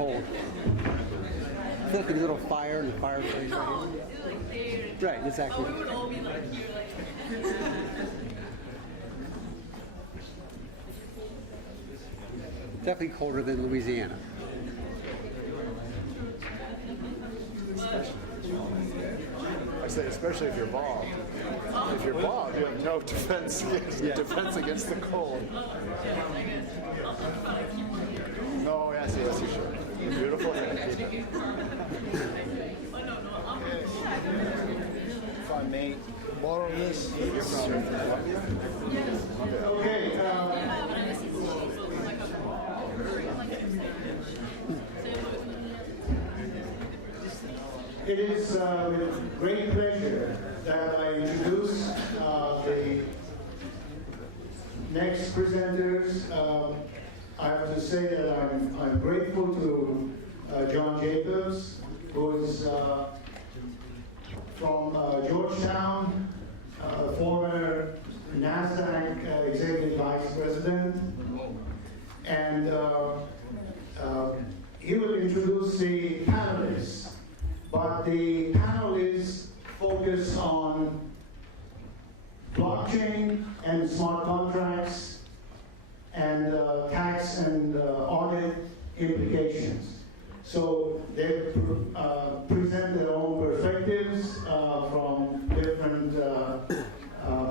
cold. I feel like a little fire and fire place right here. Right, exactly. We would all be like here, like. Definitely colder than Louisiana. I say, especially if you're bald. If you're bald, you have no defense against the cold. No, yes, you should. You're beautiful. If I may borrow this. Okay. It is with great pleasure that I introduce the next presenters. I have to say that I'm grateful to John Jacobs, who is from Georgetown, former NASDAQ executive vice president, and he will introduce the panelists. But the panelists focus on blockchain and smart contracts and tax and audit implications. So they present their own perspectives from different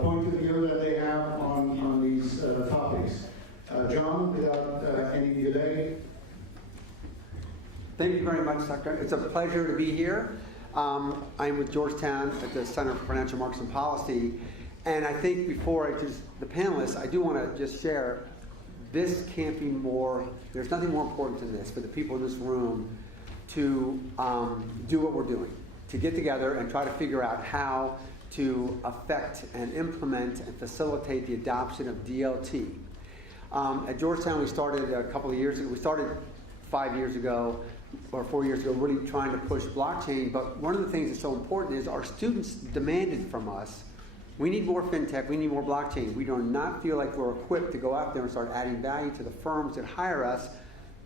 point of view that they have on these topics. John, without any delay. Thank you very much, Dr. It's a pleasure to be here. I'm with Georgetown at the Center for Financial Markets and Policy. And I think before I introduce the panelists, I do want to just share, this can't be more, there's nothing more important than this for the people in this room to do what we're doing, to get together and try to figure out how to affect and implement and facilitate the adoption of DLT. At Georgetown, we started a couple of years ago. We started 5 years ago or 4 years ago, really trying to push blockchain. But one of the things that's so important is our students demanded from us, we need more fintech, we need more blockchain. We do not feel like we're equipped to go out there and start adding value to the firms that hire us.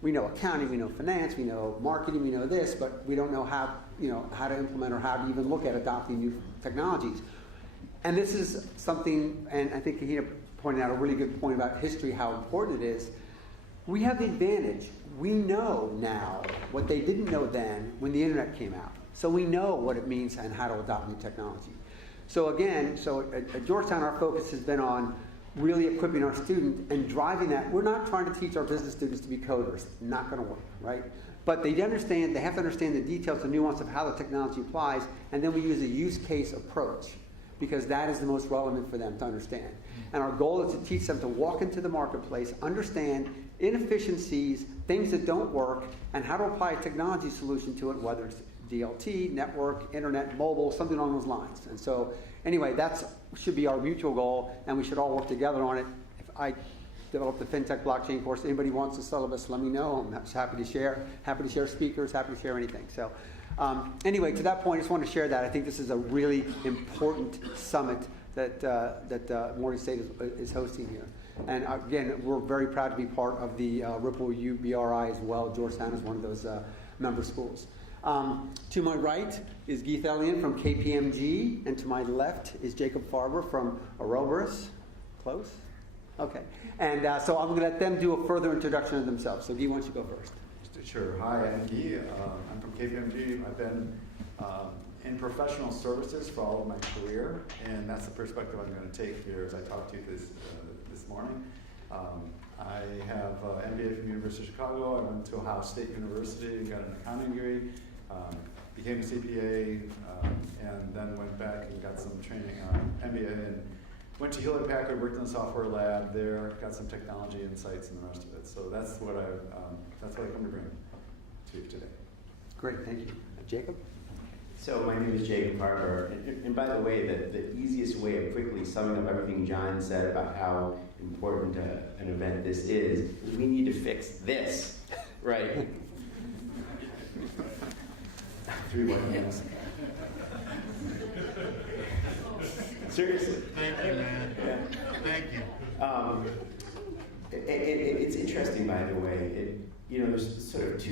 We know accounting, we know finance, we know marketing, we know this, but we don't know how to implement or how to even look at adopting new technologies. And this is something, and I think Kahina pointed out a really good point about history, how important it is. We have the advantage. We know now what they didn't know then when the internet came out. So we know what it means and how to adopt new technology. So again, at Georgetown, our focus has been on really equipping our student and driving that. We're not trying to teach our business students to be coders. Not going to work, right? But they have to understand the details, the nuance of how the technology applies, and then we use a use case approach, because that is the most relevant for them to understand. And our goal is to teach them to walk into the marketplace, understand inefficiencies, things that don't work, and how to apply a technology solution to it, whether it's DLT, network, internet, mobile, something along those lines. And so, anyway, that should be our mutual goal, and we should all work together on it. If I develop the FinTech blockchain course, anybody wants the syllabus, let me know. I'm happy to share speakers, happy to share anything. So, anyway, to that point, I just want to share that. I think this is a really important summit that Morgan State is hosting here. And again, we're very proud to be part of the Ripple UBRI as well. Georgetown is one of those member schools. To my right is Guy Thellian from KPMG, and to my left is Jacob Farber from Ouroboros. Close? Okay. And so I'm going to let them do a further introduction of themselves. So Guy, why don't you go first? Sure. Hi, I'm Guy. I'm from KPMG. I've been in professional services for all of my career, and that's the perspective I'm going to take here as I talk to you this morning. I have an MBA from the University of Chicago. I went to Ohio State University and got an accounting degree, became a CPA, and then went back and got some training on MBA, and went to Hewlett Packard, worked in the software lab there, got some technology insights and the rest of it. So that's what I come to bring to you today. Great, thank you. Jacob? So my name is Jacob Harper, and by the way, the easiest way of quickly summing up everything John said about how important an event this is we need to fix this, right? 3 1 minutes. Seriously. Thank you, man. Yeah. Thank you. It's interesting, by the way. there's sort of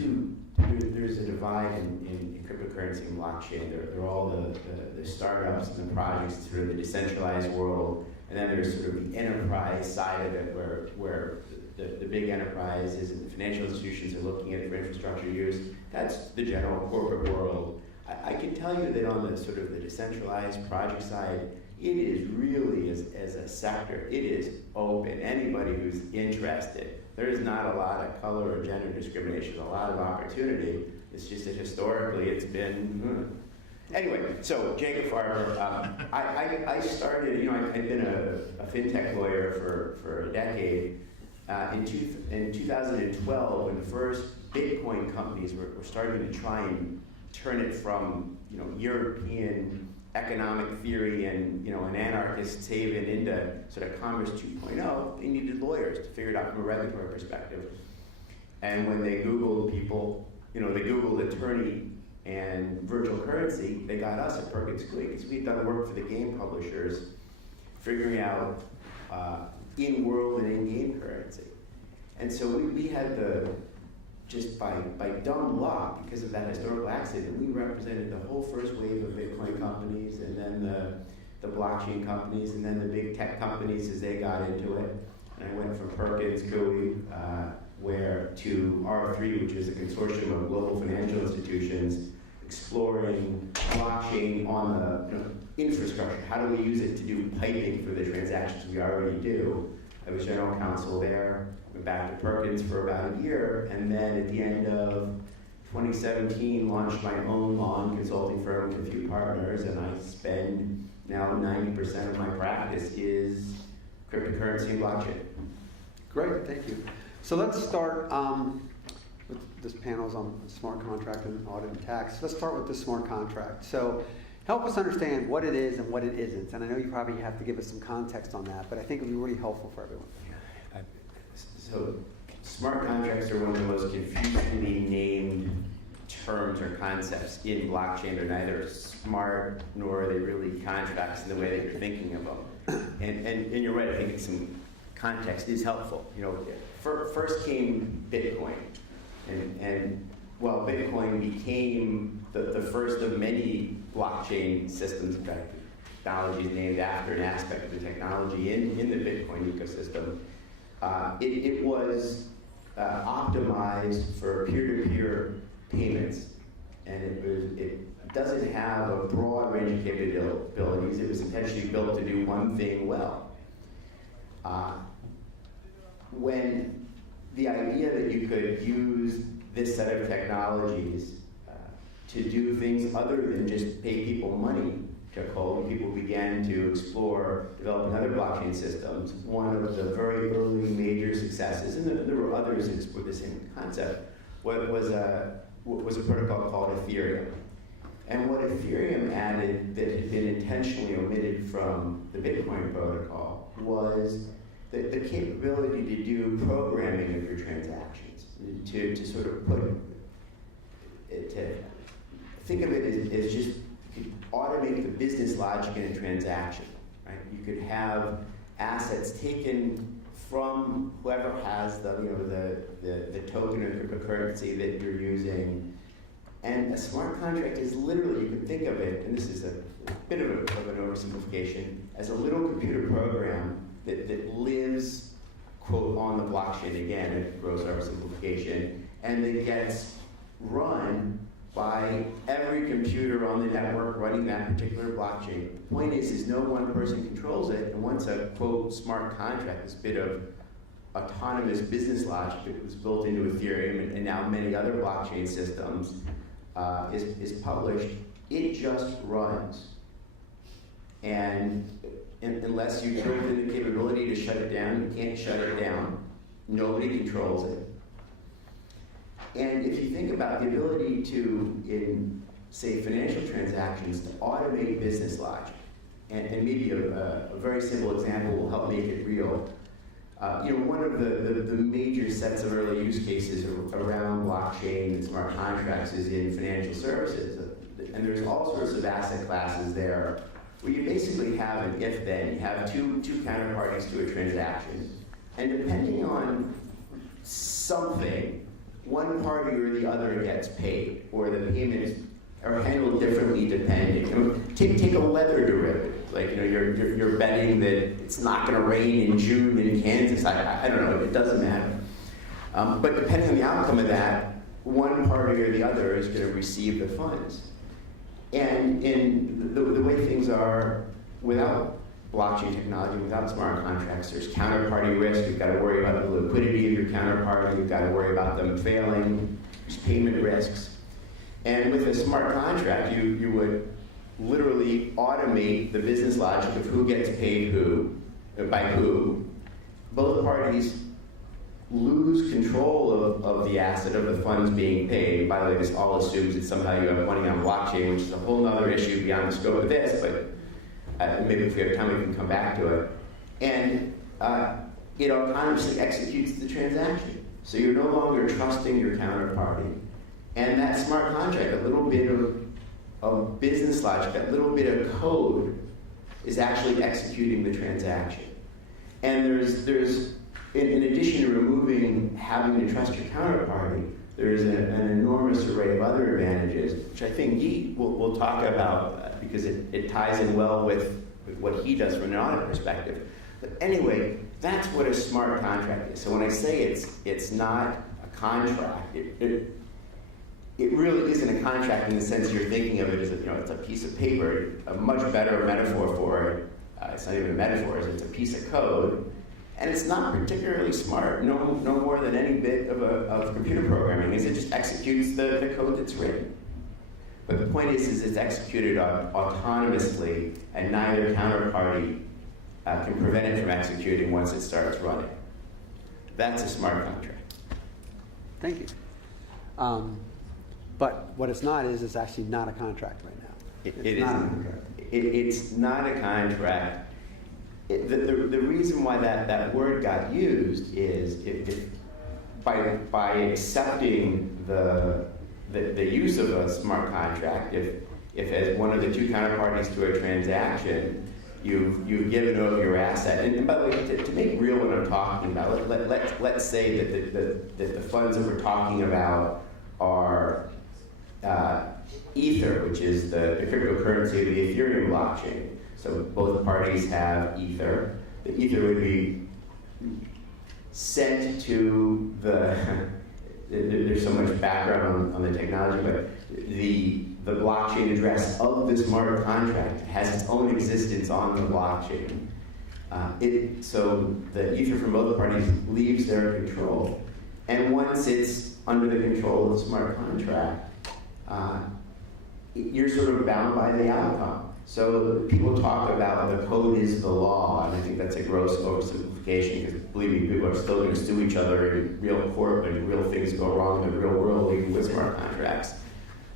there's a divide in cryptocurrency and blockchain. They're all the startups and the projects, sort of the decentralized world, and then there's sort of the enterprise side of it, where the big enterprises and the financial institutions are looking at it for infrastructure use. That's the general corporate world. I can tell you that on the sort of the decentralized project side, it is really, as a sector, it is open. Anybody who's interested, there is not a lot of color or gender discrimination, a lot of opportunity. It's just that historically it's been, Anyway, so Jacob Farber, I started, I'd been a fintech lawyer for a decade. In 2012, when the first Bitcoin companies were starting to try and turn it from, European economic theory and, an anarchist haven into sort of Commerce 2.0, they needed lawyers to figure it out from a regulatory perspective. And when they Googled people, they Googled attorney and virtual currency, they got us at Perkins Coie because we'd done work for the game publishers, figuring out in-world and in-game currency. And so we had just by dumb luck, because of that historical accident, we represented the whole first wave of Bitcoin companies, and then the blockchain companies, and then the big tech companies as they got into it. And I went from Perkins Coie to R3, which is a consortium of global financial institutions exploring blockchain on the infrastructure. How do we use it to do piping for the transactions we already do? I was general counsel there, went back to Perkins for about a year, and then at the end of 2017 launched my own law and consulting firm with a few partners, and I spend now 90% of my practice is cryptocurrency and blockchain. Great, thank you. So let's start with this panel's on smart contract and audit and tax. Let's start with the smart contract. So help us understand what it is and what it isn't. And I know you probably have to give us some context on that, but I think it would be really helpful for everyone. So smart contracts are one of the most confusingly named terms or concepts in blockchain. They're neither smart nor are they really contracts in the way that you're thinking of them. And you're right, I think some context is helpful. First came Bitcoin. And while Bitcoin became the first of many blockchain systems, in fact, technology is named after an aspect of the technology in the Bitcoin ecosystem, it was optimized for peer-to-peer payments. And it doesn't have a broad range of capabilities. It was intentionally built to do one thing well. When the idea that you could use this set of technologies to do things other than just pay people money took hold, people began to explore developing other blockchain systems. One of the very early major successes, and there were others that explored the same concept, was a protocol called Ethereum. And what Ethereum added that had been intentionally omitted from the Bitcoin protocol was the capability to do programming of your transactions, to sort of put it, to think of it as just you could automate the business logic in a transaction, right? You could have assets taken from whoever has the token or cryptocurrency that you're using, and a smart contract is literally, you can think of it, and this is a bit of an oversimplification, as a little computer program that lives, quote, on the blockchain, again, a gross oversimplification, and that gets run by every computer on the network running that particular blockchain. The point is no one person controls it, and once a, quote, smart contract, this bit of autonomous business logic that was built into Ethereum and now many other blockchain systems is published, it just runs. And unless you build in the capability to shut it down, you can't shut it down. Nobody controls it. And if you think about the ability to, in, say, financial transactions, to automate business logic, and maybe a very simple example will help make it real. One of the major sets of early use cases around blockchain and smart contracts is in financial services. And there's all sorts of asset classes there where you basically have an if-then. You have two counterparties to a transaction. And depending on something, one party or the other gets paid, or the payments are handled differently depending. I mean, take a weather derivative. Like, you're betting that it's not going to rain in June in Kansas. I don't know. It doesn't matter. But depending on the outcome of that, one party or the other is going to receive the funds. And in the way things are, without blockchain technology, without smart contracts, there's counterparty risk. You've got to worry about the liquidity of your counterparty. You've got to worry about them failing. There's payment risks. And with a smart contract, you would literally automate the business logic of who gets paid who, by who. Both parties lose control of the asset of the funds being paid. By the way, this all assumes that somehow you have money on blockchain, which is a whole other issue beyond the scope of this, but maybe if we have time we can come back to it. And it autonomously executes the transaction. So you're no longer trusting your counterparty. And that smart contract, a little bit of business logic, that little bit of code is actually executing the transaction. And there's in addition to removing having to trust your counterparty, there's an enormous array of other advantages, which I think Guy will talk about because it ties in well with what he does from an audit perspective. But anyway, that's what a smart contract is. So when I say it's not a contract, it really isn't a contract in the sense you're thinking of it as it's a piece of paper. A much better metaphor for it, it's not even a metaphor, it's a piece of code. And it's not particularly smart, no more than any bit of computer programming, is it just executes the code that's written. But the point is it's executed autonomously, and neither counterparty can prevent it from executing once it starts running. That's a smart contract. Thank you. But what it's not is it's actually not a contract right now. It's not a contract. The reason why that word got used is if by accepting the use of a smart contract, if as one of the two counterparties to a transaction, you've given over your asset. And by the way, to make real what I'm talking about, let's say that the funds that we're talking about are Ether, which is the cryptocurrency of the Ethereum blockchain. So both parties have Ether. The Ether would be sent to there's so much background on the technology, but the blockchain address of the smart contract has its own existence on the blockchain. So the Ether from both parties leaves their control. And once it's under the control of the smart contract, you're sort of bound by the outcome. So people talk about the code is the law, and I think that's a gross oversimplification because, believe me, people are still going to sue each other in real court when real things go wrong in the real world, even with smart contracts.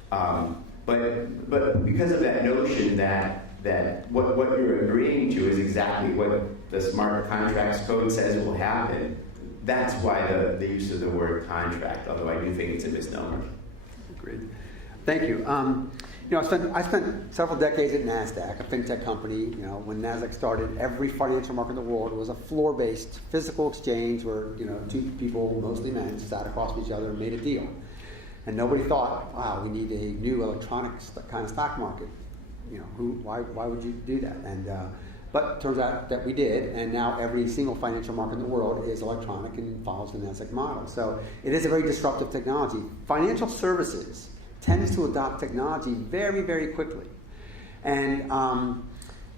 But because of that notion that what you're agreeing to is exactly what the smart contracts code says will happen, that's why the use of the word contract, although I do think it's a misnomer. Agreed. Thank you. I spent several decades at NASDAQ, a fintech company. When NASDAQ started, every financial market in the world was a floor-based physical exchange where two people, mostly men, sat across from each other and made a deal. And nobody thought, wow, we need a new electronic kind of stock market. Why would you do that? And but it turns out that we did, and now every single financial market in the world is electronic and follows the NASDAQ model. So it is a very disruptive technology. Financial services tends to adopt technology very, very quickly, and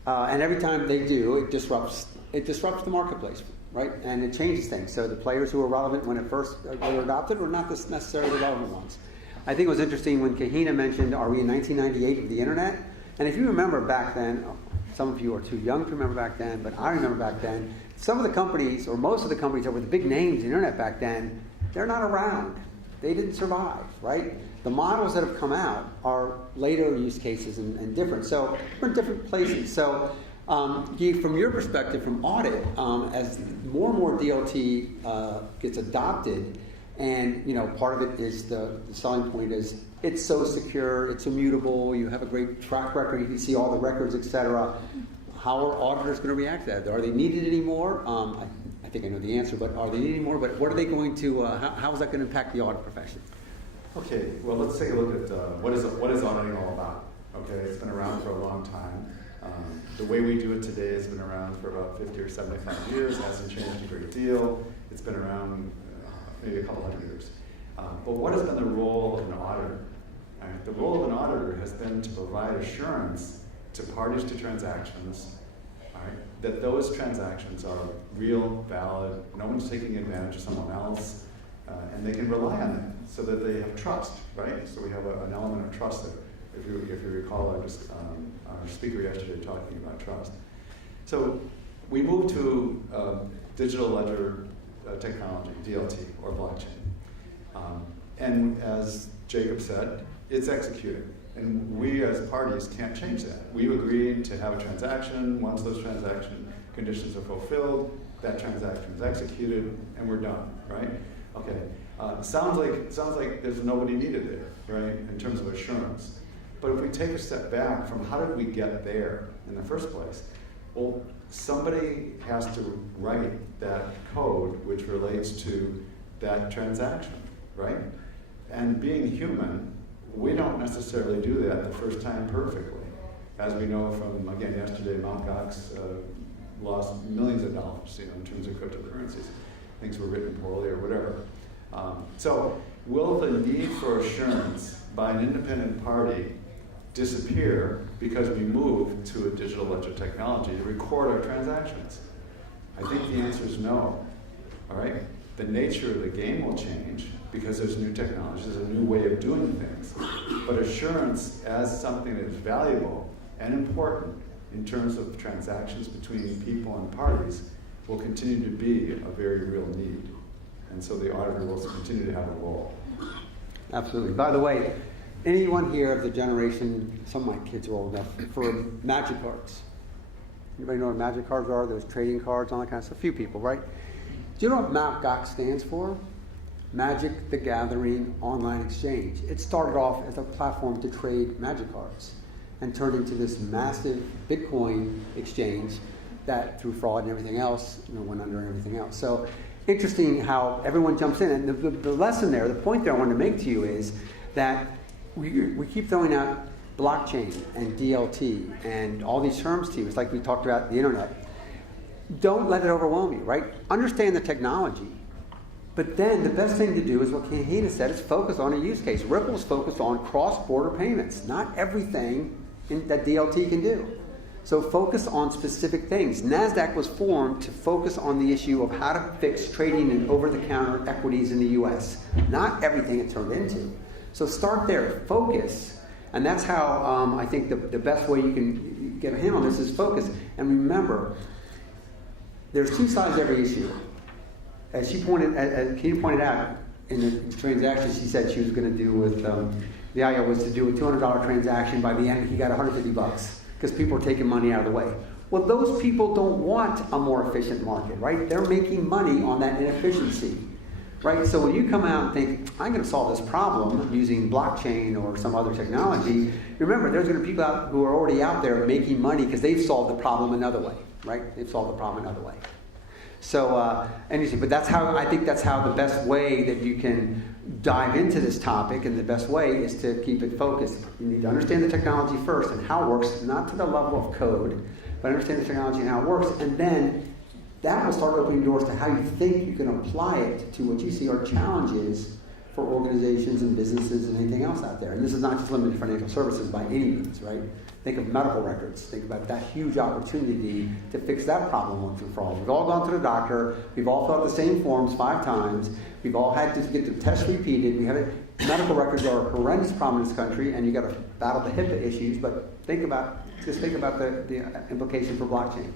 every time they do, it disrupts the marketplace, right? And it changes things. So the players who were relevant when it first were adopted were not necessarily the relevant ones. I think it was interesting when Kahina mentioned, "Are we in 1998 with the internet?" And if you remember back then, some of you are too young to remember back then, but I remember back then. Some of the companies, or most of the companies that were the big names in the internet back then, they're not around. They didn't survive, right? The models that have come out are later use cases and different. So we're in different places. So Guy, from your perspective, from audit, as more and more DLT gets adopted, and part of it is the selling point is it's so secure, it's immutable, you have a great track record, you can see all the records, etc. How are auditors going to react to that? Are they needed anymore? I think think I know the answer, but are they needing more? But what are they going to, how is that going to impact the audit profession? Okay, well, let's take a look at what is auditing all about. Okay, it's been around for a long time. The way we do it today has been around for about 50 or 75 years. It hasn't changed a great deal. It's been around maybe a couple hundred years. But what has been the role of an auditor? Right? The role of an auditor has been to provide assurance to parties to transactions, right, that those transactions are real, valid, no one's taking advantage of someone else, and they can rely on that so that they have trust, right? So we have an element of trust there. If you recall our speaker yesterday talking about trust. So we moved to digital ledger technology, DLT, or blockchain. And as Jacob said, it's executed. And we as parties can't change that. We've agreed to have a transaction. Once those transaction conditions are fulfilled, that transaction is executed, and we're done, right? Okay. Sounds like there's nobody needed there, right, in terms of assurance. But if we take a step back from how did we get there in the first place? Well, somebody has to write that code which relates to that transaction, right? And being human, we don't necessarily do that the first time perfectly. As we know from, again, yesterday, Mt. Gox lost millions of dollars, in terms of cryptocurrencies. Things were written poorly or whatever. So will the need for assurance by an independent party disappear because we move to a digital ledger technology to record our transactions? I think the answer is no. All right? The nature of the game will change because there's new technology, there's a new way of doing things. But assurance as something that is valuable and important in terms of transactions between people and parties will continue to be a very real need. And so the auditor will continue to have a role. Absolutely. By the way, anyone here of the generation, some of my kids are old enough, for magic cards? Anybody know what magic cards are? Those trading cards, all that kind of stuff? A few people, right? Do you know what Mt. Gox stands for? Magic the Gathering Online Exchange. It started off as a platform to trade magic cards and turned into this massive Bitcoin exchange that, through fraud and everything else, went under and everything else. So interesting how everyone jumps in. And the lesson there, the point there I wanted to make to you is that we keep throwing out blockchain and DLT and all these terms to you. It's like we talked about the internet. Don't let it overwhelm you, right? Understand the technology. But then the best thing to do is what Kahina said, is focus on a use case. Ripple's focused on cross-border payments, not everything that DLT can do. So focus on specific things. NASDAQ was formed to focus on the issue of how to fix trading in over-the-counter equities in the U.S., not everything it turned into. So start there, focus, and that's how I think the best way you can get a handle on this is focus. And remember, there's two sides to every issue. As Katie pointed out in the transaction she said she was going to do with the IO was to do a $200 transaction. By the end, he got $150 because people are taking money out of the way. Well, those people don't want a more efficient market, right? They're making money on that inefficiency, right? So when you come out and think, I'm going to solve this problem using blockchain or some other technology, remember, there's going to be people out who are already out there making money because they've solved the problem another way, right? They've solved the problem another way. So, anything, but I think that's how the best way that you can dive into this topic, and the best way is to keep it focused. You need to understand the technology first and how it works, not to the level of code, but understand the technology and how it works, and then that will start opening doors to how you think you can apply it to what you see are challenges for organizations and businesses and anything else out there. And this is not just limited to financial services by any means, right? Think of medical records. Think about that huge opportunity to fix that problem once and for all. We've all gone to the doctor. We've all filled out the same forms 5 times. We've all had to get the test repeated. Medical records are a horrendous problem in this country, and you've got to battle the HIPAA issues, but think about the implication for blockchain.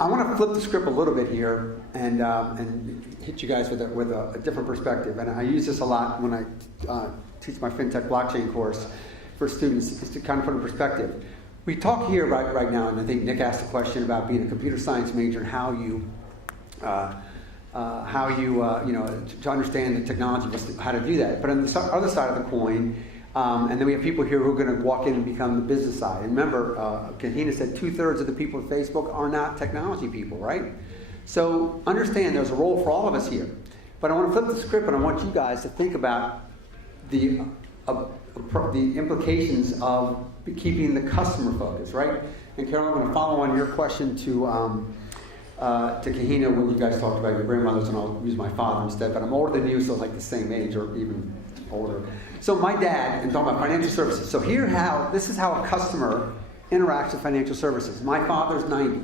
I want to flip the script a little bit here and hit you guys with a different perspective. And I use this a lot when I teach my FinTech blockchain course for students, is to kind of put in perspective. We talk here right now, and I think Nick asked a question about being a computer science major and how you to understand the technology, how to do that. But on the other side of the coin, And then we have people here who are going to walk in and become the business side. And remember, Kahina said 2/3 of the people at Facebook are not technology people, right? So understand there's a role for all of us here. But I want to flip the script and I want you guys to think about the implications of keeping the customer focused, right? And Carol, I'm going to follow on your question to Kahina when you guys talked about your grandmothers, and I'll use my father instead, but I'm older than you, so like the same age or even older. So my dad, and talking about financial services, so this is how a customer interacts with financial services. My father's 90.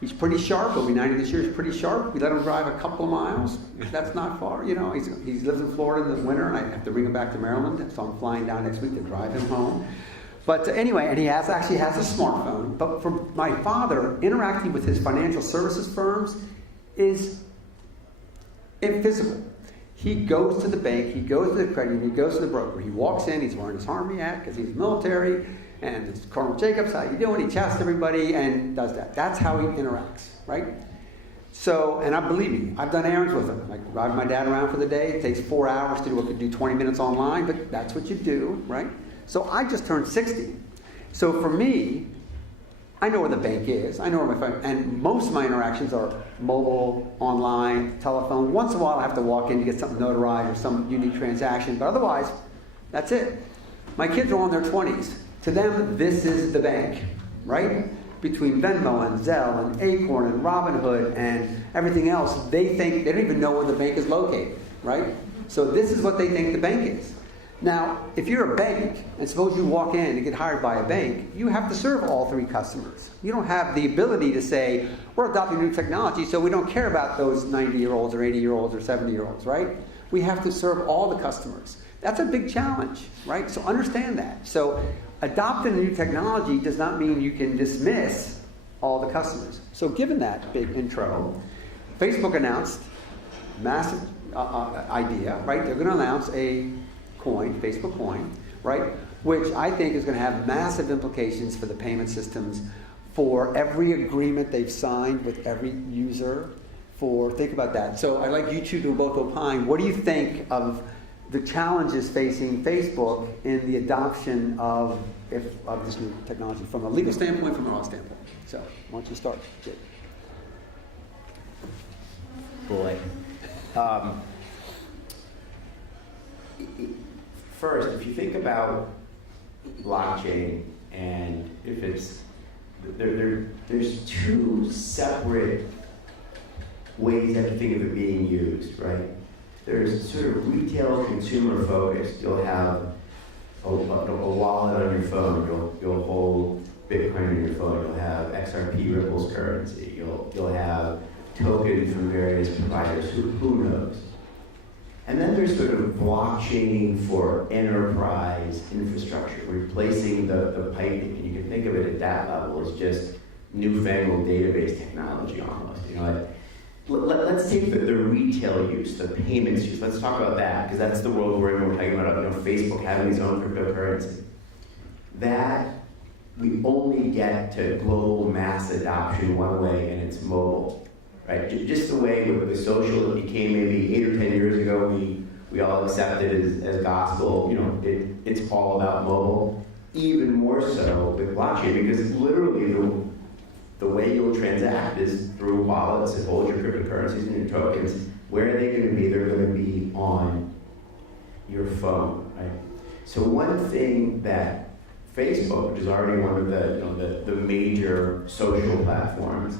He's pretty sharp. He'll be 90 this year. He's pretty sharp. We let him drive a couple of miles. That's not far. You know, he lives in Florida in the winter, and I have to bring him back to Maryland. So I'm flying down next week to drive him home. But anyway, and he actually has a smartphone. But for my father, interacting with his financial services firms is physical. He goes to the bank. He goes to the credit union. He goes to the broker. He walks in. He's wearing his Army hat because he's military. And it's Colonel Jacobs, how you doing? He chats everybody and does that. That's how he interacts, right? So, and I believe me, I've done errands with him. Like drive my dad around for the day. It takes 4 hours to do what could do 20 minutes online, but that's what you do, right? So I just turned 60. So for me, I know where the bank is. I know where my phone, and most of my interactions are mobile, online, telephone. Once in a while I have to walk in to get something notarized or some unique transaction, but otherwise, that's it. My kids are all in their 20s. To them, this is the bank, right? Between Venmo and Zelle and Acorn and Robinhood and everything else, they don't even know where the bank is located, right? So this is what they think the bank is. Now, if you're a bank, and suppose you walk in and get hired by a bank, you have to serve all three customers. You don't have the ability to say, we're adopting new technology, so we don't care about those 90-year-olds or 80-year-olds or 70-year-olds, right? We have to serve all the customers. That's a big challenge, right? So understand that. So adopting new technology does not mean you can dismiss all the customers. So given that big intro, Facebook announced massive idea, right? They're going to announce a coin, Facebook coin, right? Which I think is going to have massive implications for the payment systems, for every agreement they've signed with every user, think about that. So I'd like you two to both opine. What do you think of the challenges facing Facebook in the adoption of this new technology from a legal standpoint, from a law standpoint? So why don't you start, Jake? Boy. First, if you think about blockchain, and if it's there's two separate ways you have to think of it being used, right? There's sort of retail consumer focused. You'll have a wallet on your phone. You'll hold Bitcoin on your phone. You'll have XRP Ripple's currency. You'll have tokens from various providers. Who knows? And then there's sort of blockchain for enterprise infrastructure, replacing the piping. And you can think of it at that level as just newfangled database technology almost. You know, let's take the retail use, the payments use. Let's talk about that, because that's the world we're in. We're talking about Facebook having its own cryptocurrency. That we only get to global mass adoption one way, and it's mobile, right? Just the way with the social it became maybe 8 or 10 years ago, we all accepted as gospel. You know, it's all about mobile. Even more so with blockchain, because literally the way you'll transact is through wallets that hold your cryptocurrencies and your tokens. Where are they going to be? They're going to be on your phone, right? So one thing that Facebook, which is already one of the major social platforms,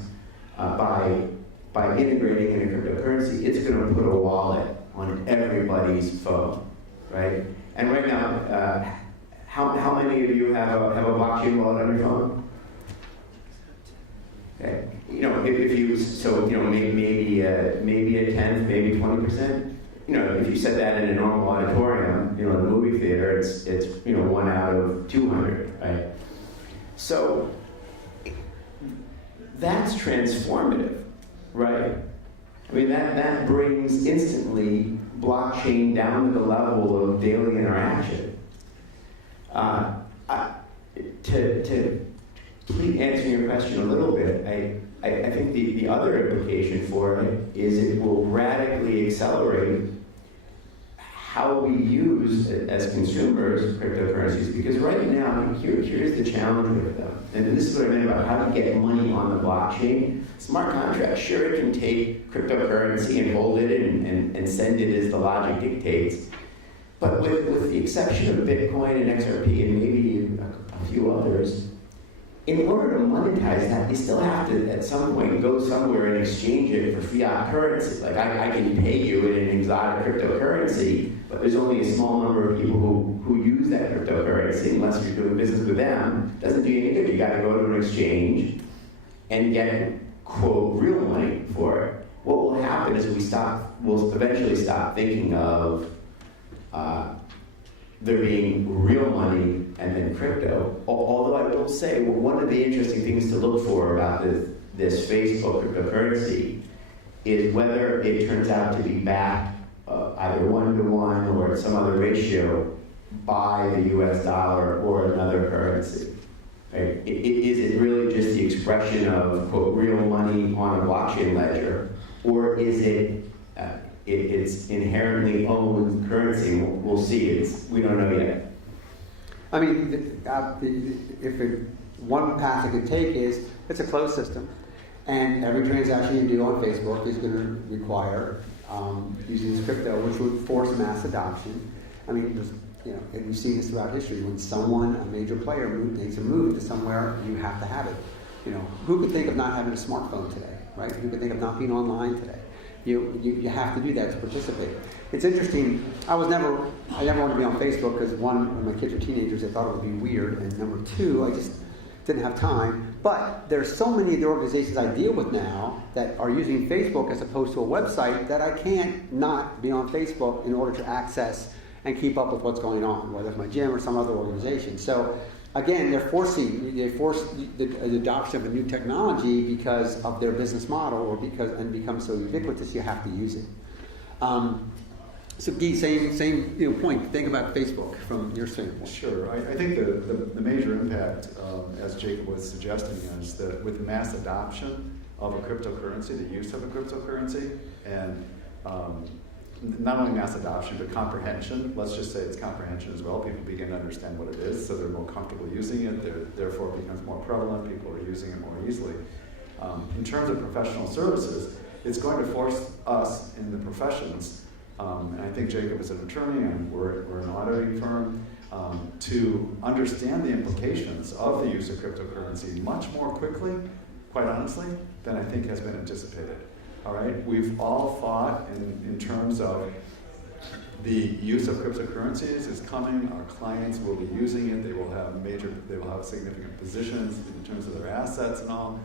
by integrating in a cryptocurrency, it's going to put a wallet on everybody's phone, right? And right now, how many of you have a blockchain wallet on your phone? Okay. You know, if you maybe a tenth, maybe 20%. You know, if you said that in a normal auditorium, you know, in a movie theater, it's 1 out of 200, right? So that's transformative, right? I mean, that brings instantly blockchain down to the level of daily interaction. To keep answering your question a little bit, I think the other implication for it is it will radically accelerate how we use, as consumers, cryptocurrencies, because right now, here's the challenge with them. And this is what I meant about how to get money on the blockchain. Smart contracts, sure, it can take cryptocurrency and hold it and send it as the logic dictates. But with the exception of Bitcoin and XRP and maybe a few others, in order to monetize that, you still have to, at some point, go somewhere and exchange it for fiat currency. Like, I can pay you in an exotic cryptocurrency, but there's only a small number of people who use that cryptocurrency, unless you're doing business with them. It doesn't do you any good. You got to go to an exchange and get, quote, real money for it. What will happen is we'll eventually stop thinking of there being real money and then crypto. Although I will say, one of the interesting things to look for about this Facebook cryptocurrency is whether it turns out to be backed either 1-to-1 or some other ratio by the US dollar or another currency. Right? Is it really just the expression of, quote, real money on a blockchain ledger, or is it it's inherently owned currency? We'll see. We don't know yet. I mean, one path it could take is it's a closed system, and every transaction you do on Facebook is going to require using this crypto, which would force mass adoption. I mean, and we've seen this throughout history. When a major player, makes a move to somewhere, you have to have it. Who could think of not having a smartphone today, right? Who could think of not being online today? You have to do that to participate. It's interesting. I never wanted to be on Facebook because one, when my kids were teenagers, I thought it would be weird, and number two, I just didn't have time. But there's so many of the organizations I deal with now that are using Facebook as opposed to a website that I can't not be on Facebook in order to access and keep up with what's going on, whether it's my gym or some other organization. So again, they force the adoption of a new technology because of their business model, and become so ubiquitous you have to use it. So Guy, same point. Think about Facebook from your standpoint. Sure. I think the major impact, as Jacob was suggesting, is that with mass adoption of a cryptocurrency, the use of a cryptocurrency, and not only mass adoption, but comprehension. Let's just say it's comprehension as well. People begin to understand what it is, so they're more comfortable using it. Therefore, it becomes more prevalent. People are using it more easily. In terms of professional services, it's going to force us in the professions, and I think Jacob is an attorney, and we're an auditing firm, to understand the implications of the use of cryptocurrency much more quickly, quite honestly, than I think has been anticipated. All right, we've all thought in terms of the use of cryptocurrencies is coming. Our clients will be using it. They will have significant positions in terms of their assets and all.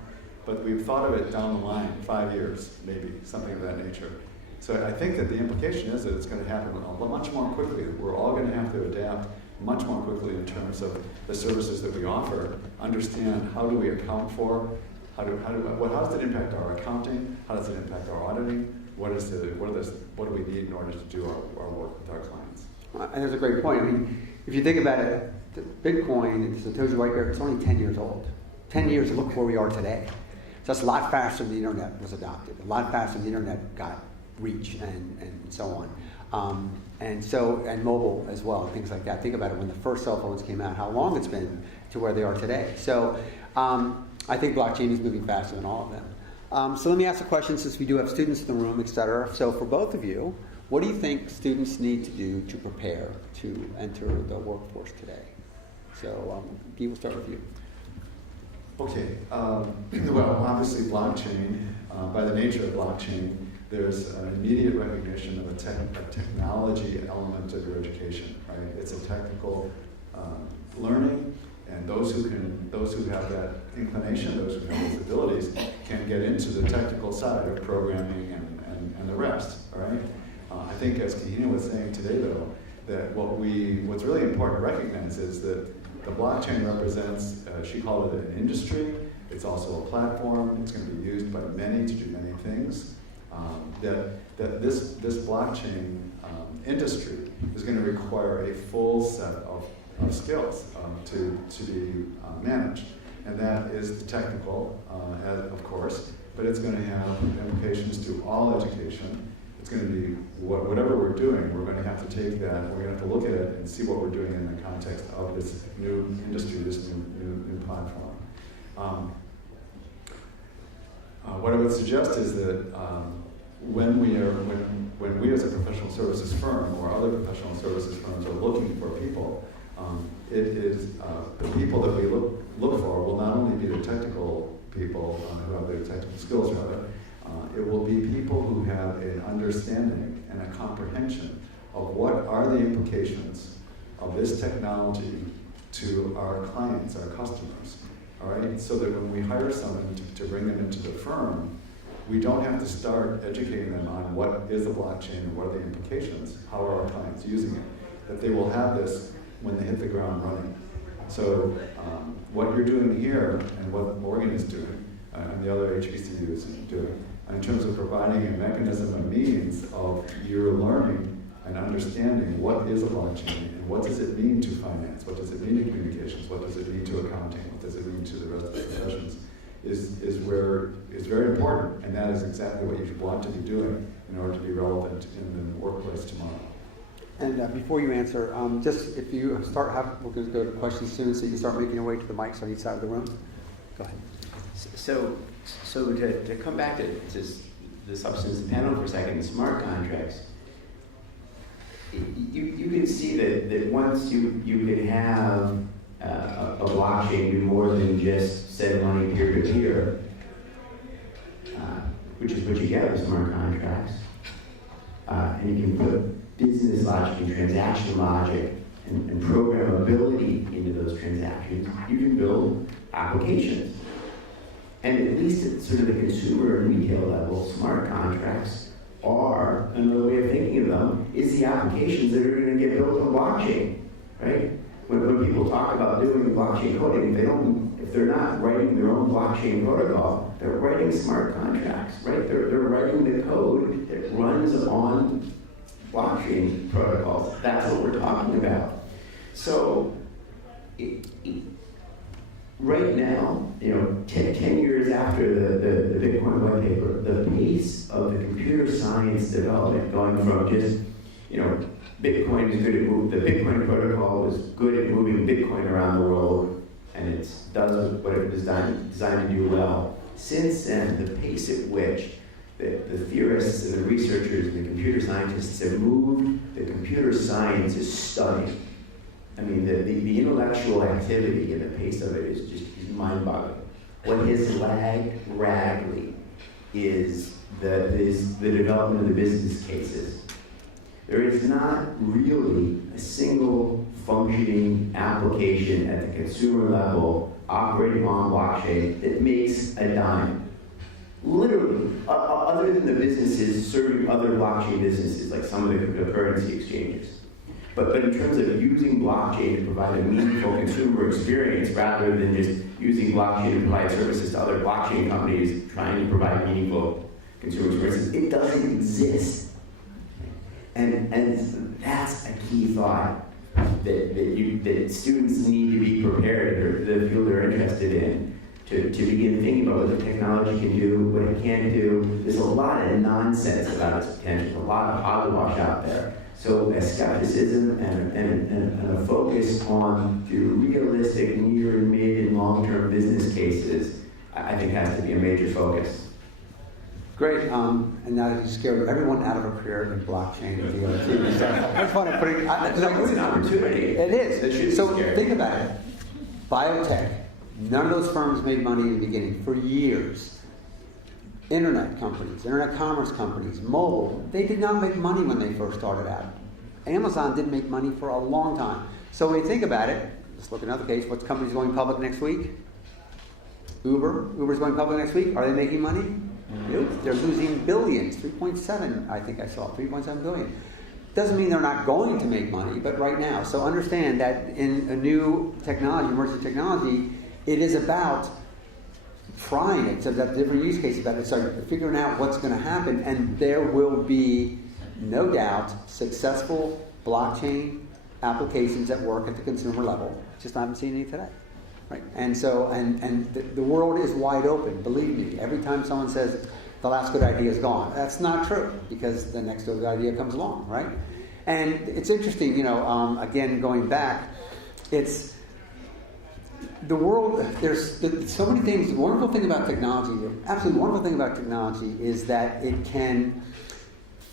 But we've thought of it down the line, 5 years, maybe, something of that nature. So I think that the implication is that it's going to happen much more quickly. We're all going to have to adapt much more quickly in terms of the services that we offer, understand how do we account for, how does it impact our accounting? How does it impact our auditing? What do we need in order to do our work with our clients? And that's a great point. I mean, if you think about it, Bitcoin, Satoshi Whitaker, it's only 10 years old. 10 years, look where we are today. So that's a lot faster than the internet was adopted. A lot faster than the internet got reach and so on. And mobile as well, and things like that. Think about it, when the first cell phones came out, how long it's been to where they are today. So I think blockchain is moving faster than all of them. So let me ask a question, since we do have students in the room, et cetera. So for both of you, what do you think students need to do to prepare to enter the workforce today? So Guy, we'll start with you. Okay, well, obviously blockchain, by the nature of blockchain, there's an immediate recognition of a technology element of your education, right? It's a technical learning, and those who have that inclination, those who have those abilities, can get into the technical side of programming and the rest, all right? I think, as Kahina was saying today, though, that what's really important to recognize is that the blockchain represents, she called it an industry. It's also a platform. It's going to be used by many to do many things. That this blockchain industry is going to require a full set of skills to be managed. And that is the technical, of course, but it's going to have implications to all education. It's going to be, whatever we're doing, we're going to have have to take that, and we're going to have to look at it and see what we're doing in the context of this new industry, this new platform. What I would suggest is that when we as a professional services firm or other professional services firms are looking for people, it is the people that we look for will not only be the technical people who have the technical skills, rather. It will be people who have an understanding and a comprehension of what are the implications of this technology to our clients, our customers. All right, so that when we hire someone to bring them into the firm, we don't have to start educating them on what is a blockchain and what are the implications, how are our clients using it, that they will have this when they hit the ground running. So what you're doing here and what Morgan is doing and the other HBCUs is doing in terms of providing a mechanism, a means of your learning and understanding what is a blockchain and what does it mean to finance, what does it mean to communications, what does it mean to accounting, what does it mean to the rest of the professions, is very important, and that is exactly what you want to be doing in order to be relevant in the workplace tomorrow. And before you answer, just if you start, we're going to go to questions soon, so you can start making your way to the mics on each side of the room. Go ahead. So to come back to the substance of the panel for a second, smart contracts, you can see that once you can have a blockchain do more than just send money peer-to-peer, which is what you get with smart contracts, and you can put business logic and transaction logic and programmability into those transactions, you can build applications. And at least at sort of the consumer and retail level, smart contracts are, another way of thinking of them, is the applications that are going to get built on blockchain, right? When people talk about doing blockchain coding, if they're not writing their own blockchain protocol, they're writing smart contracts, right? They're writing the code that runs on blockchain protocols. That's what we're talking about. So, right now, 10 years after the Bitcoin white paper, the pace of the computer science development, going from just, Bitcoin is good at moving, the Bitcoin protocol was good at moving Bitcoin around the world, and it does what it was designed to do well. Since then, the pace at which the theorists and the researchers and the computer scientists have moved the computer science is stunning. I mean, the intellectual activity and the pace of it is mind-boggling. What has lagged radically is the development of the business cases. There is not really a single functioning application at the consumer level operating on blockchain that makes a dime. Literally, other than the businesses serving other blockchain businesses, like some of the currency exchanges. But in terms of using blockchain to provide a meaningful consumer experience rather than just using blockchain to provide services to other blockchain companies trying to provide meaningful consumer experiences, it doesn't exist. And that's a key thought that students need to be prepared, or the field they're interested in, to begin thinking about what the technology can do, what it can't do. There's a lot of nonsense about its potential, a lot of hogwash out there. So a skepticism and a focus on the realistic near, mid, and long-term business cases, I think has to be a major focus. Great, and now you scared everyone out of a career in blockchain and DLT. So I just want to put it. It's an opportunity. It is. It should be So scary. think about it. Biotech. None of those firms made money in the beginning for years. Internet companies, internet commerce companies, mobile, they did not make money when they first started out. Amazon didn't make money for a long time. So when you think about it, let's look at another case. What's companies going public next week? Uber's going public next week. Are they making money? Nope. They're losing billions. 3.7, I think I saw, 3.7 billion. Doesn't mean they're not going to make money, but right now. So understand that in a new technology, emerging technology, it is about trying it. So that different use cases about it. So figuring out what's going to happen, and there will be, no doubt, successful blockchain applications that work at the consumer level. Just haven't seen any today. Right. And so, and the world is wide open, believe me. Every time someone says the last good idea is gone, that's not true, because the next good idea comes along, right? And it's interesting, again, going back, it's the world, there's so many things. The wonderful thing about technology, the absolutely wonderful thing about technology is that it can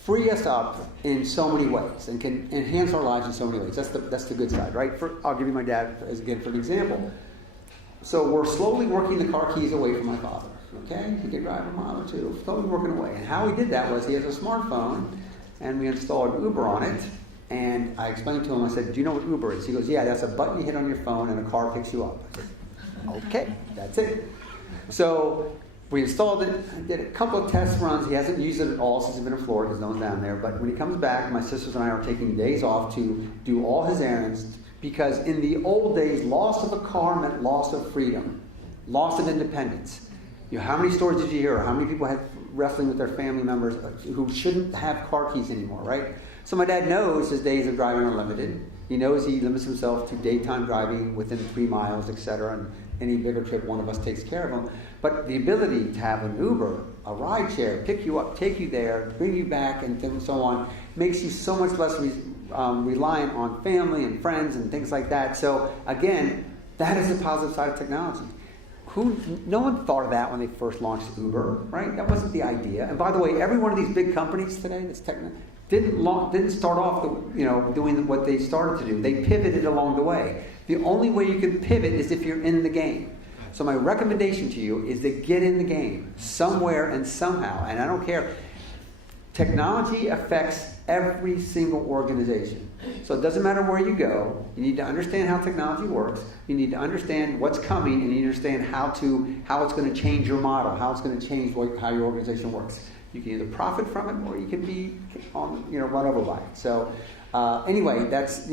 free us up in so many ways and can enhance our lives in so many ways. That's the good side, right? I'll give you my dad as again for an example. So we're slowly working the car keys away from my father. Okay, he could drive a mile or two, slowly working away. And how we did that was he has a smartphone, and we installed Uber on it. And I explained to him, I said, do you know what Uber is? He goes, yeah, that's a button you hit on your phone and a car picks you up. I said, okay, that's it. So we installed it, I did a couple of test runs. He hasn't used it at all since he's been in Florida because no one's down there. But when he comes back, my sisters and I are taking days off to do all his errands because in the old days, loss of a car meant loss of freedom, loss of independence. How many stories did you hear? How many people had wrestling with their family members who shouldn't have car keys anymore, right? So my dad knows his days of driving are limited. He knows he limits himself to daytime driving within 3 miles, etc. And any bigger trip, one of us takes care of him. But the ability to have an Uber, a ride share, pick you up, take you there, bring you back, and so on, makes you so much less reliant on family and friends and things like that. So again, that is the positive side of technology. No one thought of that when they first launched Uber, right? That wasn't the idea. And by the way, every one of these big companies today that's didn't start off doing what they started to do. They pivoted along the way. The only way you can pivot is if you're in the game. So my recommendation to you is to get in the game somewhere and somehow. And I don't care. Technology affects every single organization. So it doesn't matter where you go. You need to understand how technology works. You need to understand what's coming, and you need to understand how it's going to change your model, how it's going to change how your organization works. You can either profit from it, or you can be run over by it. So anyway, that's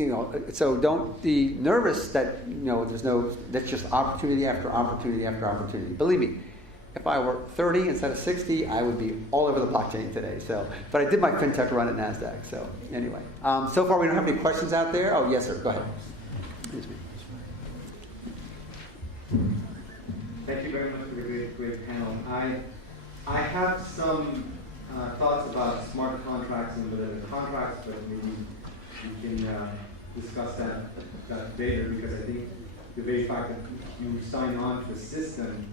So don't be nervous that that's just opportunity after opportunity after opportunity. Believe me. If I were 30 instead of 60, I would be all over the blockchain today. But I did my fintech run at NASDAQ. So anyway, so far we don't have any questions out there. Oh, yes, sir. Go ahead. Thank you very much for the great panel. I have some thoughts about smart contracts and the contracts, but maybe we can discuss that later, because I think the very fact that you sign on to a system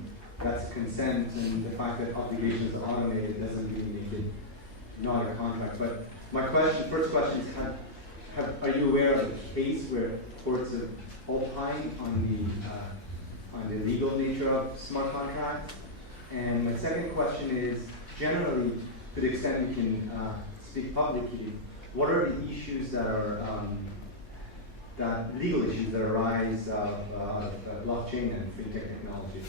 that's consent, and the fact that obligations are automated doesn't really make it not a contract. But my first question is, are you aware of a case where courts have opined on the legal nature of smart contracts? And my second question is, generally, to the extent we can speak publicly, what are the issues that are legal issues that arise out of blockchain and fintech technology?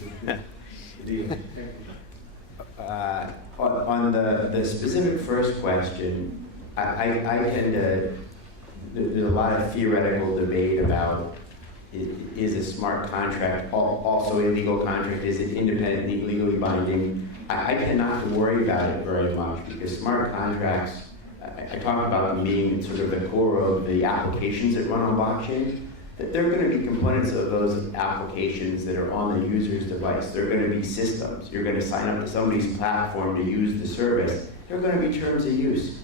On the specific first question, I tend to, there's a lot of theoretical debate about is a smart contract also a legal contract? Is it independently legally binding? I tend not to worry about it very much, because smart contracts, I talk about them being sort of the core of the applications that run on blockchain. That there are going to be components of those applications that are on the user's device. They're going to be systems. You're going to sign up to somebody's platform to use the service. There are going to be terms of use.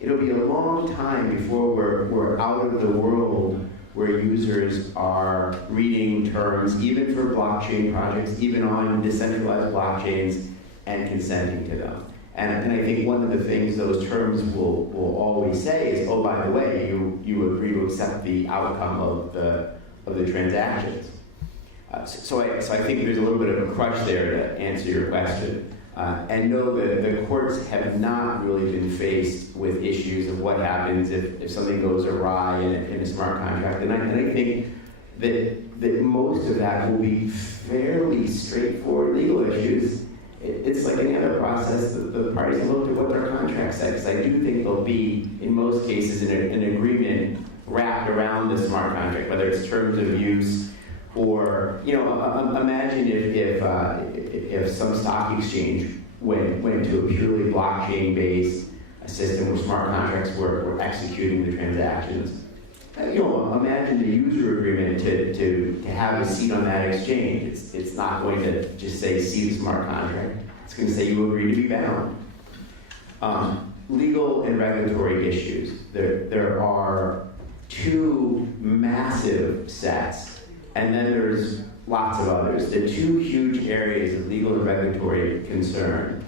It'll be a long time before we're out of the world where users are reading terms, even for blockchain projects, even on decentralized blockchains, and consenting to them. And I think one of the things those terms will always say is, oh, by the way, you agree to accept the outcome of the transactions. So I think there's a little bit of a crutch there to answer your question. And know that the courts have not really been faced with issues of what happens if something goes awry in a smart contract. And I think that most of that will be fairly straightforward legal issues. It's like any other process. The parties looked at what their contract said, because I do think there'll be, in most cases, an agreement wrapped around the smart contract, whether it's terms of use or, imagine if some stock exchange went to a purely blockchain-based system where smart contracts were executing the transactions. Imagine the user agreement to have a seat on that exchange. It's not going to just say see the smart contract. It's going to say you agree to be bound. legal and regulatory issues. There are two massive sets, and then there's lots of others. The two huge areas of legal and regulatory concern.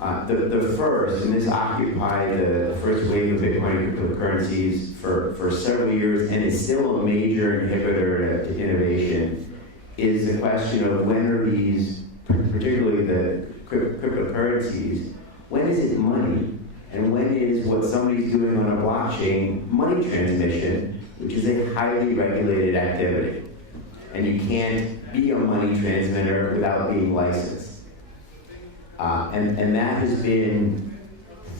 The first, and this occupied the first wave of Bitcoin cryptocurrencies for several years and is still a major inhibitor to innovation, is the question of when are these, particularly the cryptocurrencies, when is it money? And when is what somebody's doing on a blockchain money transmission, which is a highly regulated activity. And you can't be a money transmitter without being licensed. And that has been,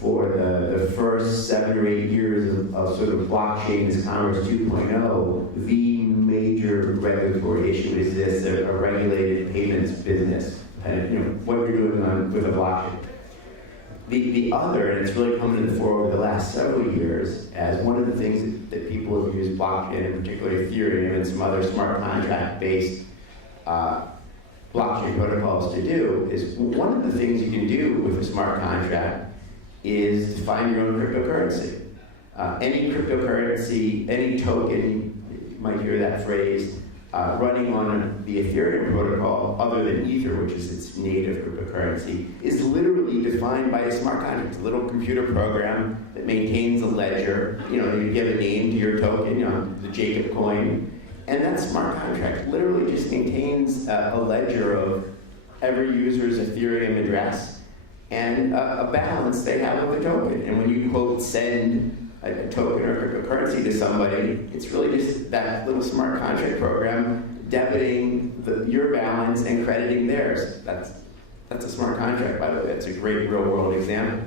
for the first 7 or 8 years of sort of blockchain as commerce 2.0, the major regulatory issue is this, a regulated payments business, and what you're doing with a blockchain. The other, and it's really come to the fore over the last several years, as one of the things that people have used blockchain, and particularly Ethereum and some other smart contract-based blockchain protocols to do, is one of the things you can do with a smart contract is define your own cryptocurrency. Any cryptocurrency, any token, you might hear that phrase, running on the Ethereum protocol, other than Ether, which is its native cryptocurrency, is literally defined by a smart contract. It's a little computer program that maintains a ledger. You give a name to your token, the Jacob coin, and that smart contract literally just maintains a ledger of every user's Ethereum address and a balance they have with the token. And when you, quote, send a token or cryptocurrency to somebody, it's really just that little smart contract program debiting your balance and crediting theirs. That's a smart contract, by the way. That's a great real-world example.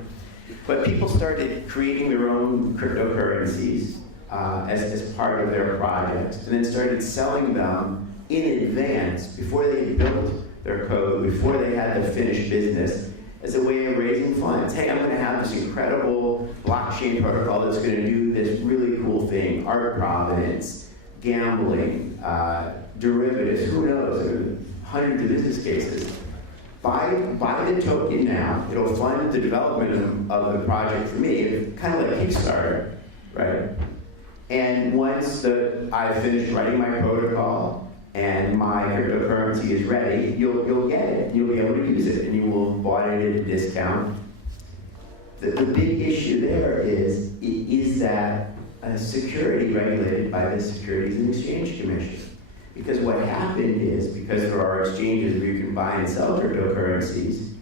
But people started creating their own cryptocurrencies as part of their projects, and then started selling them in advance, before they built their code, before they had the finished business, as a way of raising funds. Hey, I'm going to have this incredible blockchain protocol that's going to do this really cool thing, art provenance, gambling, derivatives, who knows, there are hundreds of business cases. Buy the token now, it'll fund the development of the project for me, kind of like Kickstarter, right? And once I've finished writing my protocol and my cryptocurrency is ready, you'll get it. You'll be able to use it, and you will have bought it at a discount. The big issue there is that security regulated by the Securities and Exchange Commission. Because what happened is, because there are exchanges where you can buy and sell cryptocurrencies,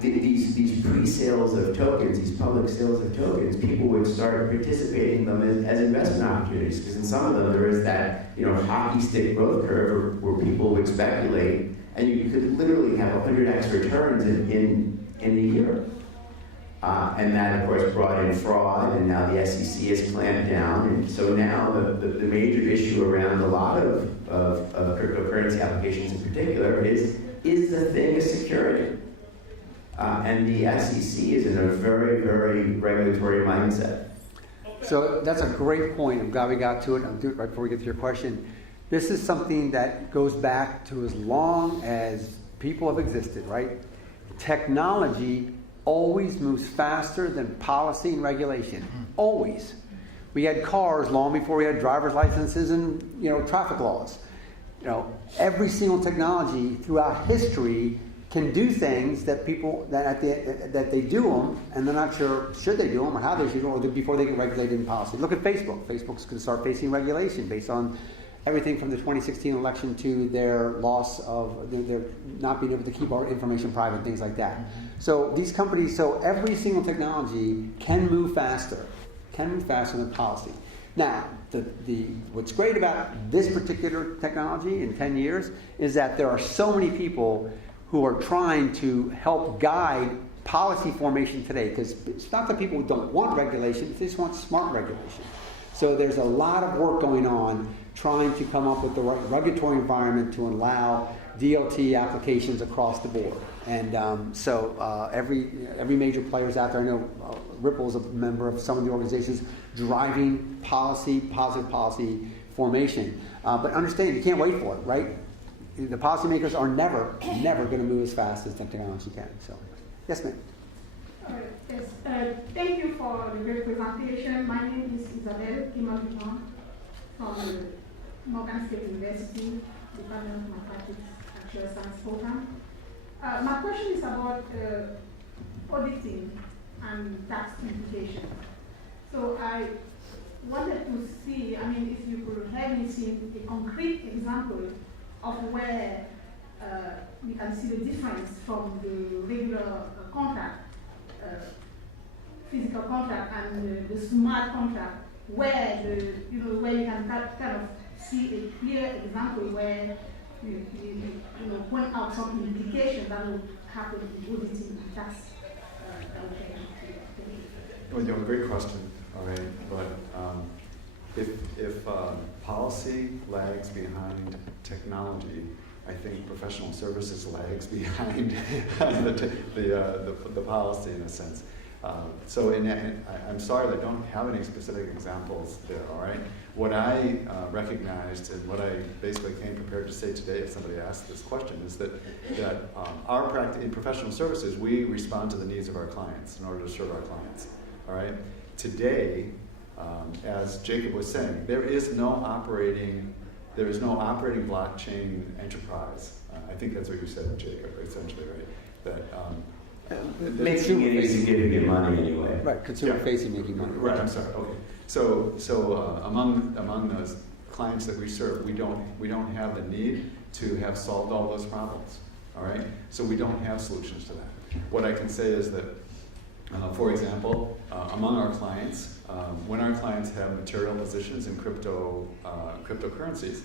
these pre-sales of tokens, these public sales of tokens, people would start participating in them as investment opportunities. Because in some of them, there is that hockey stick growth curve where people would speculate, and you could literally have 100x returns in a year. And that, of course, brought in fraud, and now the SEC has clamped down. And so now the major issue around a lot of cryptocurrency applications in particular is the thing a security? And the SEC is in a very, very regulatory mindset. So that's a great point. I'm glad we got to it. I'll do it right before we get to your question. This is something that goes back to as long as people have existed, right? Technology always moves faster than policy and regulation. Always. We had cars long before we had driver's licenses and traffic laws. Every single technology throughout history can do things that people that they do them, and they're not sure should they do them or how they should do them, or before they get regulated in policy. Look at Facebook. Facebook's going to start facing regulation based on everything from the 2016 election to their loss of their not being able to keep our information private, things like that. So these companies, every single technology can move faster than policy. Now, what's great about this particular technology in 10 years is that there are so many people who are trying to help guide policy formation today, because it's not that people don't want regulation, they just want smart regulation. So there's a lot of work going on trying to come up with the right regulatory environment to allow DLT applications across the board. And every major players out there, I know Ripple's a member of some of the organizations driving positive policy formation. But understand, you can't wait for it, right? The policymakers are never going to move as fast as technology can. So, yes, ma'am. Yes, thank you for the great presentation. My name is Isabelle Kimavimon from Morgan State University, Department of Mathematics, Actual Science Program. My question is about auditing and tax implication. So I wanted to see, I mean, if you could help me see a concrete example of where we can see the difference from the regular contract, physical contract, and the smart contract, where where you can kind of see a clear example where you point out some implications that will happen in auditing and tax. Well, great question. All right, but if policy lags behind technology, I think professional services lags behind the policy in a sense. So I'm sorry that I don't have any specific examples there, all right? What I recognized and what I basically came prepared to say today if somebody asked this question is that our practice in professional services, we respond to the needs of our clients in order to serve our clients, all right? Today, as Jacob was saying, there is no operating blockchain enterprise. I think that's what you said, Jacob, essentially, right? That Making it significant money anyway. Right, consumer facing making money. Right, I'm sorry. Okay. So among those clients that we serve, we don't have the need to have solved all those problems. All right. So we don't have solutions to that. What I can say is that, for example, among our clients, when our clients have material positions in cryptocurrencies,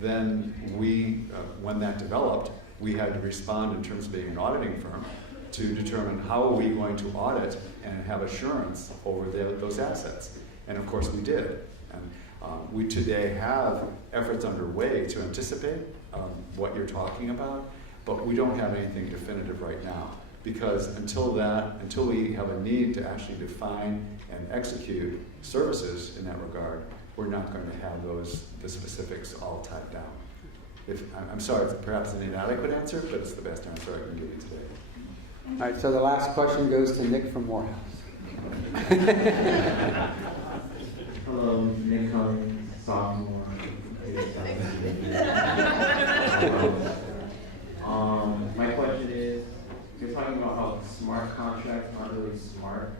then when that developed, we had to respond in terms of being an auditing firm to determine how are we going to audit and have assurance over those assets. And of course we did. And we today have efforts underway to anticipate what you're talking about, but we don't have anything definitive right now. Because until we have a need to actually define and execute services in that regard, we're not going to have the specifics all tied down. I'm sorry, it's perhaps an inadequate answer, but it's the best answer I can give you today. All right, so the last question goes to Nick from Morehouse. Hello, Nick Cummings, sophomore. My question is, you're talking about how smart contracts aren't really smart,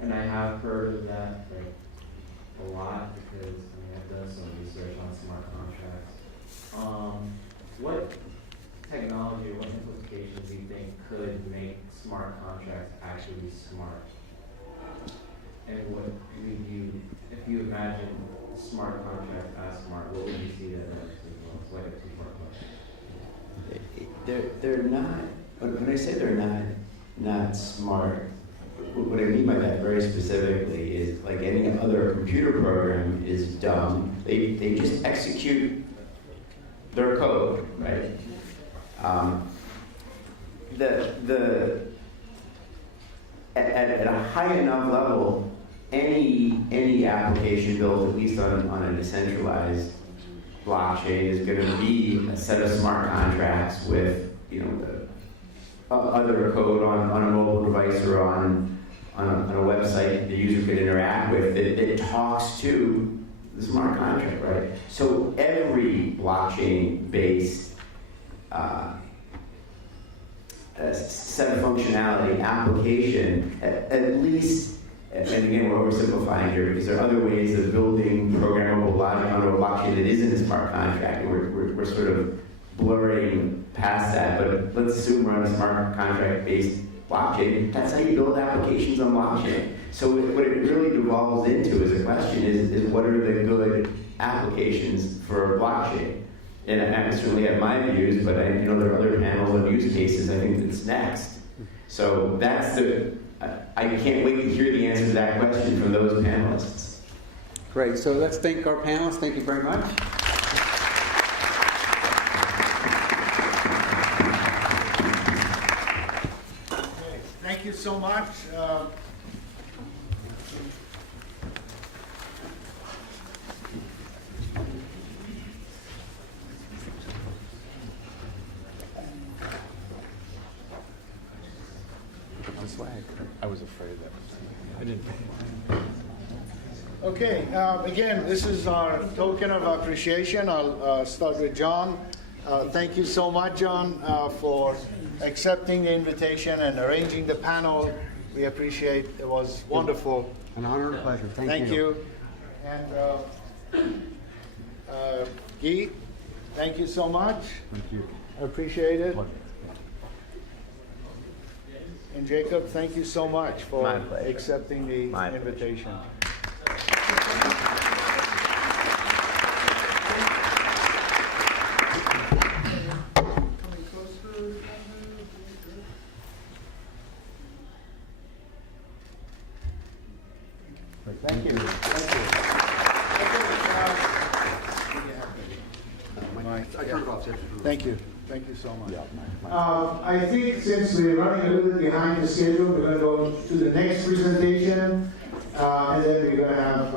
and I have heard of that like a lot because I've done some research on smart contracts. What technology or what implications do you think could make smart contracts actually smart? And what would you, if you imagine smart contracts as smart, what would you see that actually was? It's like a two-part question. They're not. When I say they're not smart, what I mean by that very specifically is like any other computer program is dumb. They just execute their code, right? At a high enough level, any application built at least on a decentralized blockchain is going to be a set of smart contracts with the other code on a mobile device or on a website the user can interact with that talks to the smart contract, right? So every blockchain-based set of functionality application, at least, and again we're oversimplifying here because there are other ways of building programmable logic onto a blockchain that isn't a smart contract. We're sort of blurring past that, but let's assume we're on a smart contract-based blockchain. That's how you build applications on blockchain. So what it really devolves into as a question is what are the good applications for a blockchain? And I certainly have my views, but there are other panels of use cases I think that's next. So that's I can't wait to hear the answer to that question from those panelists. Great, so let's thank our panelists. Thank you very much. Thank you so much. The swag. I was was afraid that I didn't. Okay, again, this is our token of appreciation. I'll start with John. Thank you so much, John, for accepting the invitation and arranging the panel. We appreciate it. It was wonderful. An honor and a pleasure. Thank you. And Guy, thank you so much. Thank you. I appreciate it. And Jacob, thank you so much for accepting the invitation. Thank you. Thank you. Thank you so much. I think since we're running a little bit behind the schedule, we're going to go to the next presentation, and then we're going to have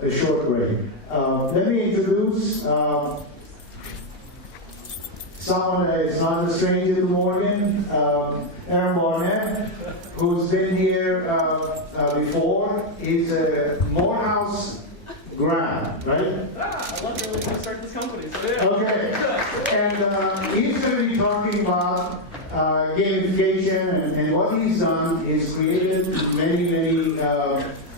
a short break. Let me introduce someone that is not a stranger to Morgan, Aaron Barnett, who's been here before. He's a Morehouse grad, right? I want to really start this company, so yeah. Okay, and he's going to be talking about gamification, and what he's done is created many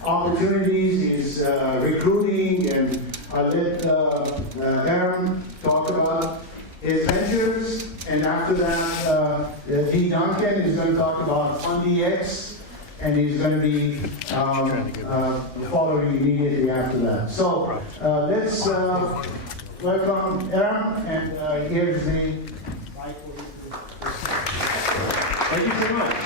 opportunities. He's recruiting, and I'll let Aaron talk about his ventures, and after that, D. Duncan is going to talk about FundDX, and he's going to be following immediately after that. So let's welcome Aaron, and here's the mic. Thank you so much.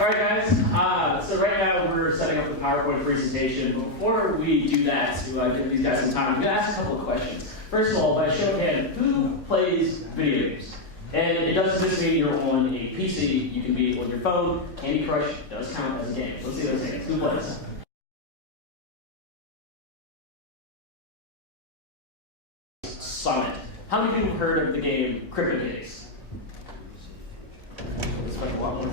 All right, guys. So right now we're setting up the PowerPoint presentation. But before we do that, to give these guys some time, I'm going to ask a couple of questions. First of all, by show of hand, who plays video games? And it doesn't just mean you're on a PC. You can be on your phone. Candy Crush does count as a game. Let's see those hands. Who plays? Summit. How many people have heard of the game Crypto Days? Let's put a lot more